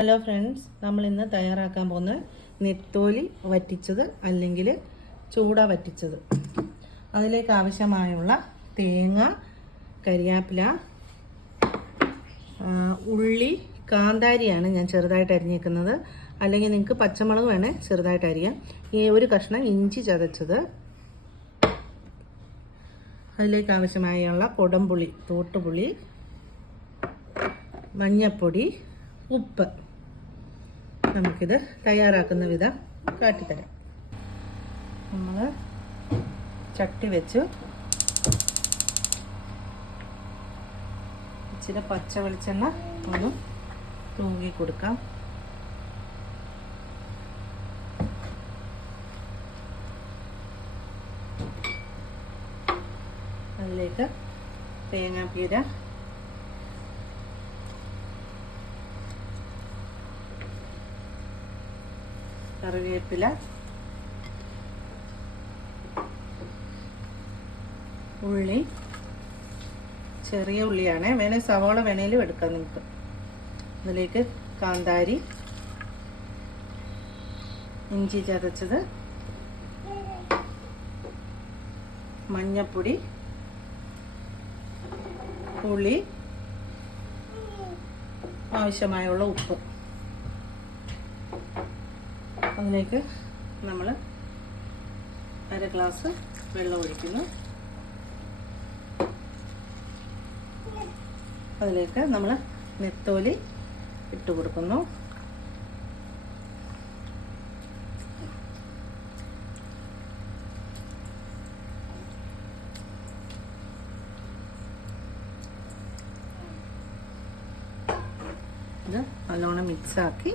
Hello friends, നമ്മൾ ഇന്ന് തയ്യാറാക്കാൻ പോകുന്നത് നെത്തോലി വറ്റിച്ചത് അല്ലെങ്കിൽ ചൂട വറ്റിച്ചത്. അതിലേക്ക് ആവശ്യമായുള്ള തേങ്ങ, കരിയാപ്പില, ഉള്ളി, കാന്താരിയാണ് ഞാൻ ചെറുതായിട്ട് അരിഞ്ഞേക്കുന്നത്. അല്ലെങ്കിൽ നിങ്ങൾക്ക് പച്ചമുളക് വേണേൽ ചെറുതായിട്ട് അരിയാം. ഒരു കഷ്ണം ഇഞ്ചി ചതച്ചത്, അതിലേക്ക് ആവശ്യമായുള്ള കുടംപുളി, തോട്ടുപുളി, മഞ്ഞൾപ്പൊടി, ഉപ്പ്. നമുക്കിത് തയ്യാറാക്കുന്ന വിധം കാട്ടിത്തരാം. നമ്മൾ ചട്ടി വെച്ച് ഇച്ചിരി പച്ച വെളിച്ചെണ്ണ ഒന്ന് തൂങ്ങി കൊടുക്കാം. അതിലേക്ക് തേങ്ങാപ്പീര, കറിവേപ്പില, ഉള്ളി, ചെറിയ ഉള്ളിയാണ്, വേണേൽ സവാള വേണേലും എടുക്കാം നിങ്ങൾക്ക്. അതിലേക്ക് കാന്താരി, ഇഞ്ചി ചതച്ചത്, മഞ്ഞൾപ്പൊടി, പുളി, ആവശ്യമായുള്ള ഉപ്പ്. അതിലേക്ക് നമ്മൾ 1/2 ഗ്ലാസ് വെള്ളം ഒഴിക്കുന്നു. അതിലേക്ക് നമ്മൾ നെത്തോലി ഇട്ട് കൊടുക്കുന്നു. ഇത് നല്ലോണം മിക്സാക്കി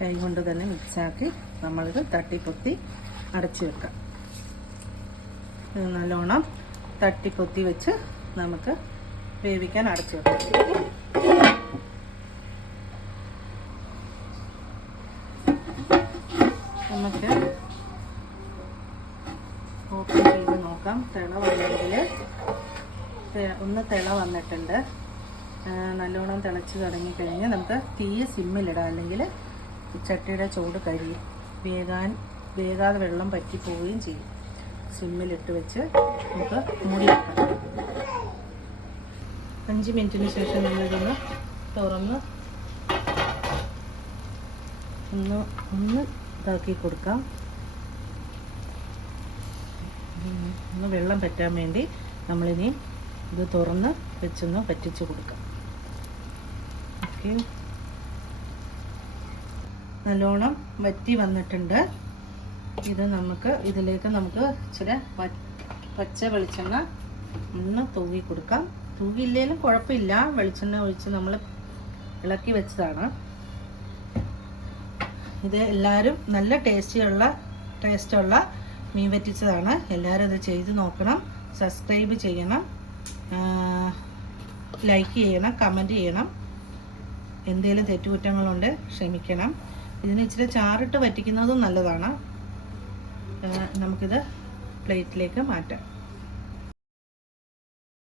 കൈ കൊണ്ട് തന്നെ മിക്സാക്കി നമ്മളിത് തട്ടിപ്പൊത്തി അടച്ചു വെക്കാം. ഇത് നല്ലോണം തട്ടിപ്പൊത്തി വെച്ച് നമുക്ക് വേവിക്കാൻ അടച്ചു വെക്കാം. നമുക്ക് ഓപ്പൺ ചെയ്ത് നോക്കാം. തിള വന്നെങ്കിൽ ഒന്ന് തിള വന്നിട്ടുണ്ട്. നല്ലോണം തിളച്ച് തുടങ്ങിക്കഴിഞ്ഞാൽ നമുക്ക് തീയെ സിമ്മിലിടാം, അല്ലെങ്കിൽ ചട്ടിയുടെ ചൂട് കഴിയും, വേകാതെ വെള്ളം പറ്റിപ്പോവുകയും ചെയ്യും. സിമ്മിലിട്ട് വെച്ച് നമുക്ക് മൂടി വെക്കാം. 5 മിനിറ്റിന് ശേഷം നമ്മളിതൊന്ന് തുറന്ന് ഒന്ന് ഇതാക്കി കൊടുക്കാം. ഒന്ന് വെള്ളം പറ്റാൻ വേണ്ടി നമ്മളിനി ഇത് തുറന്ന് വെച്ചൊന്ന് പറ്റിച്ച് കൊടുക്കാം. ഓക്കെ, നല്ലോണം വറ്റി വന്നിട്ടുണ്ട്. ഇതിലേക്ക് നമുക്ക് ഇച്ചിരി പച്ച വെളിച്ചെണ്ണ ഒന്ന് തൂവി കൊടുക്കാം. തൂവിയില്ലേലും കുഴപ്പമില്ല, വെളിച്ചെണ്ണ ഒഴിച്ച് നമ്മൾ ഇളക്കി വെച്ചതാണ്. ഇത് എല്ലാവരും നല്ല ടേസ്റ്റുള്ള മീൻ വറ്റിച്ചതാണ്. എല്ലാവരും ഇത് ചെയ്ത് നോക്കണം. സബ്സ്ക്രൈബ് ചെയ്യണം, ലൈക്ക് ചെയ്യണം, കമൻറ്റ് ചെയ്യണം. എന്തെങ്കിലും തെറ്റുകുറ്റങ്ങളുണ്ട് ക്ഷമിക്കണം. ഇതിന് ഇച്ചിരി ചാറിട്ട് വറ്റിക്കുന്നതും നല്ലതാണ്. നമുക്കിത് പ്ലേറ്റിലേക്ക് മാറ്റാം.